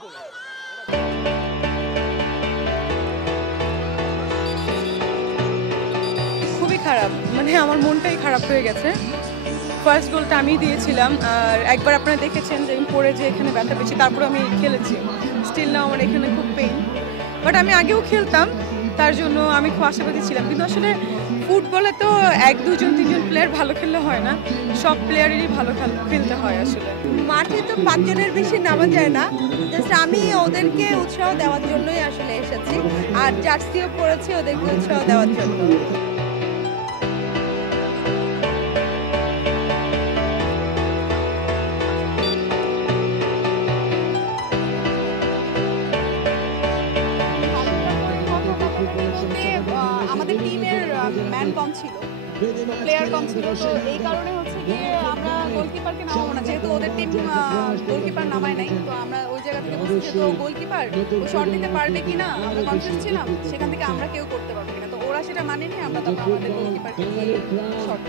খুবই খারাপ, মানে আমার মনটাই খারাপ হয়ে গেছে। ফার্স্ট গোলটা আমি দিয়েছিলাম, আর একবার আপনারা দেখেছেন যে আমি পড়ে যে এখানে ব্যথা পেয়েছি, তারপরে আমি খেলেছি। স্টিল না আমার এখানে খুব পেইন, বাট আমি আগেও খেলতাম, তার জন্য আমি খুব আশাবাদী ছিলাম। কিন্তু আসলে ফুটবলে তো 1-2-3 প্লেয়ার ভালো খেললে হয় না, সব প্লেয়ারেরই ভালো খেলতে হয়। আসলে মাঠে তো 5 জনের বেশি নামা যায় না, জাস্ট আমি ওদেরকে উৎসাহ দেওয়ার জন্যই আসলে এসেছি, আর জার্সিও পরেছি ওদেরকে উৎসাহ দেওয়ার জন্য। আমাদের টিমের ম্যান কম ছিল, প্লেয়ার কম ছিল, তো এই কারণে হচ্ছে গিয়ে আমরা গোলকিপারকে নামাবো না, যেহেতু ওদের টিম গোলকিপার নামায় নাই। তো আমরা ওই জায়গা থেকে বলছি যেহেতু গোলকিপার ও শট দিতে পারবে কিনা আমরা কনফিউজ ছিলাম, সেখান থেকে আমরা কেউ করতে পারবো কিনা। তো ওরা সেটা মানেনি, আমরা তারপর আমাদের গোলকিপারকে শট।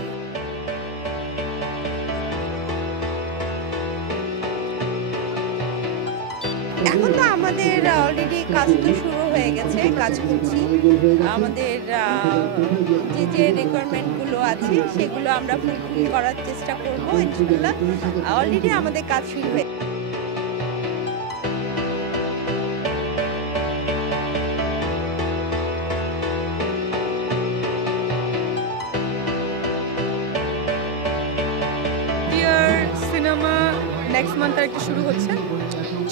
এখন তো আমাদের অলরেডি কাজ তো শুরু হয়ে গেছে, কাজ করছি। আমাদের যে রিকোয়ারমেন্টগুলো আছে সেগুলো আমরা ফুলফিল করার চেষ্টা করব ইনশাআল্লাহ। অলরেডি আমাদের কাজ শুরু হয়ে সিনেমা নেক্সট মান্থ একটা শুরু হচ্ছে।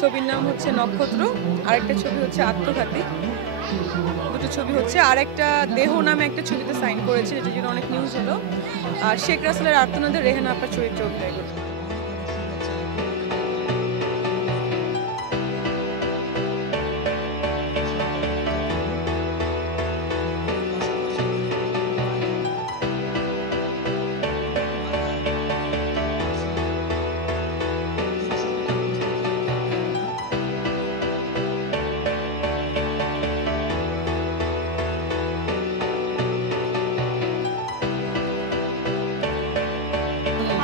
ছবির নাম হচ্ছে নক্ষত্র, আরেকটা ছবি হচ্ছে আত্মঘাতী। দুটো ছবি হচ্ছে, আর একটা দেহ নামে একটা ছবিতে সাইন করেছে, যেটা জন্য অনেক নিউজ হলো। আর শেখ রাসেলের আর্তনাদের রেহানা আপার চরিত্রে অভিনয় করছে।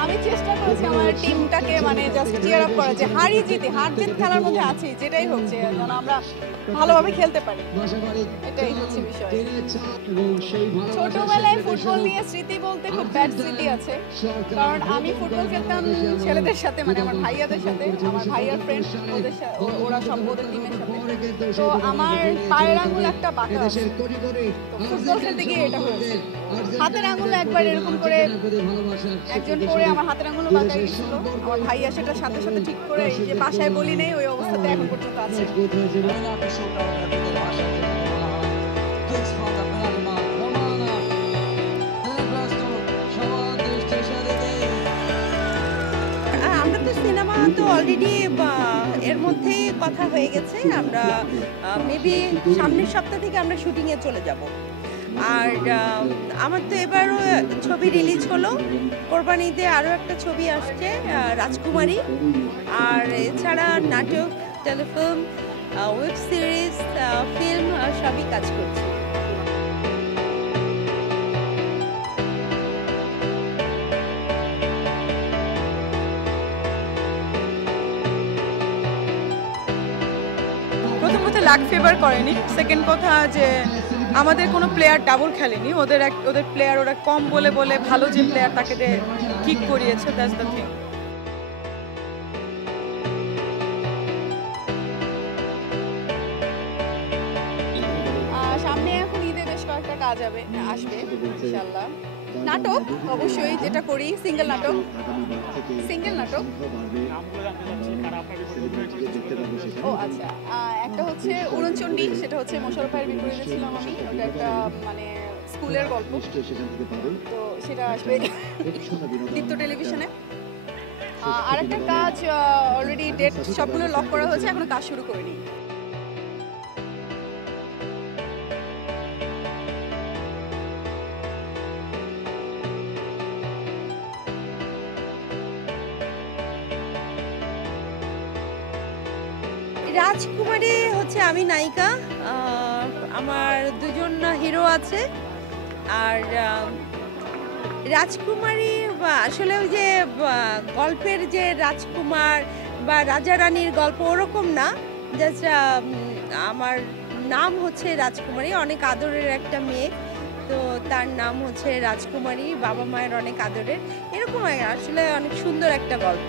আমি চেষ্টা করেছি আমার টিমটাকে মানে জাস্ট চিয়ার আপ করা, যে হার জিত খেলার মধ্যে আছি, যেটাই হোক যেন আমরা ভালোভাবে খেলতে পারি, এটাই হচ্ছে বিষয়। ছোটবেলায় ফুটবল নিয়ে স্মৃতি বলতে খুব ব্যাড স্মৃতি আছে, কারণ আমি ফুটবল খেলতাম ছেলেদের সাথে, মানে আমার ভাইয়াদের সাথে, আমার ভাইয়ার ফ্রেন্ড, ওদের সাথে, ওরা সব ওদের টিমের সাথে। তো আমার পায়ের আঙুল একটা বাঁকা আছে, তো ফুটবল খেলতে গিয়ে এটা হয়েছে। হাতের আঙুল একবার এরকম করে একজন পরে আমার হাতের আঙুলও বাঁকা গেছিল, আমার ভাইয়া সেটা সাথে সাথে ঠিক করে, যে বাসায় বলি নেই, ওই অবস্থাতে এখন পর্যন্ত আছে। আমরা তো সিনেমা তো অলরেডি এর মধ্যেই কথা হয়ে গেছে। আমরা মেবি সামনের সপ্তাহ থেকে আমরা শুটিংয়ে চলে যাব। আর আমার তো এবারও ছবি রিলিজ হলো, কোরবানিতে আরও একটা ছবি আসছে রাজকুমারী, আর এছাড়া নাটক, টেলিফিল্ম, ওয়েব সিরিজ, ফিল্ম সবই কাজ করছি। প্রথম কথা লাক ফেভার করেনি, সেকেন্ড কথা যে আমাদের কোনো প্লেয়ার ডাবল খেলেনি, ওদের প্লেয়ার ওরা কম বলে ভালো যে প্লেয়ার তাকে কিক করিয়েছে, দ্যাটস দ্য থিং। সামনে এখন ঈদে বেশ কয়েকটা কাজ আসবে ইনশাআল্লাহ। নাটক অবশ্যই যেটা করি, সিঙ্গেল নাটক। ও আচ্ছা, একটা হচ্ছে উড়নচণ্ডী, সেটা হচ্ছে মোশাররফ ভাইয়ের বিপরীতে ছিলাম আমি, ওটা একটা মানে স্কুলের গল্প, তো সেটা আসবে দীপ্ত টেলিভিশনে। আর একটা কাজ অলরেডি ডেট সবগুলো লক করা হয়েছে, এখনো কাজ শুরু করিনি। রাজকুমারী হচ্ছে আমি নায়িকা, আমার দুজন হিরো আছে। আর রাজকুমারী আসলে ওই যে গল্পের যে রাজকুমার বা রাজা রানীর গল্প ওরকম না, জাস্ট আমার নাম হচ্ছে রাজকুমারী, অনেক আদরের একটা মেয়ে, তো তার নাম হচ্ছে রাজকুমারী, বাবা মায়ের অনেক আদরের, এরকম আসলে অনেক সুন্দর একটা গল্প।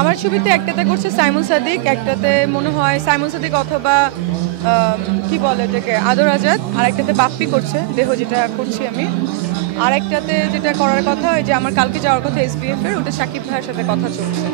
আমার ছবিতে একটাতে করছে সাইমন সাদিক, একটাতে মনে হয় সাইমন সাদিক অথবা কি বলে এটাকে আদর আজাদ, আর একটাতে বাপ্পি করছে দেহ, যেটা করছি আমি। আর একটাতে যেটা করার কথা, ওই যে আমার কালকে যাওয়ার কথা SBF এর, ওটা সাকিব ভাইয়ের সাথে কথা চলছে।